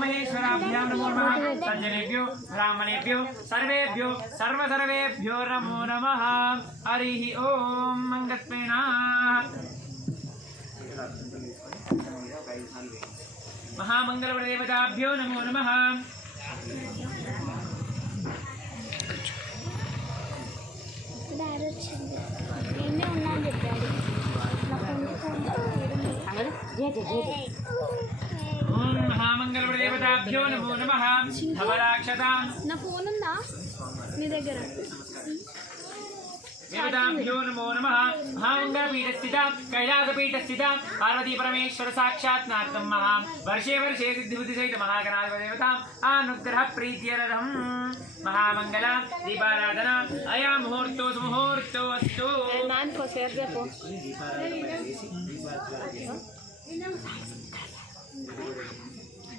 महेश्वराभ्यां नमो नमः। सज्जनेभ्यो ब्राह्मणेभ्यो सर्वेभ्यो सर्वेभ्यो नमो नमः। हरिः ओम मंगत्वेन महामंगलदेवताभ्यो नमो नमः। महामंगलदेवताभ्यो नमो नमः। धवलाक्षतां ना फोन ఉందా నీ దగ్గర देवताभ्यो नमो नमः। महामंगलपीठस्थिता कैलासपीठस्थिता पार्वती परमेश्वर साक्षात्नार्थं महा वर्षे वर्षे सिद्धिबुद्धिसहित महागणाधिपदेवतां अनुग्रह प्रीत्यर्थं महामंगला दीपाराधना अया मुहूर्तो सुमुहूर्तो अस्तु। नान को शेयर दे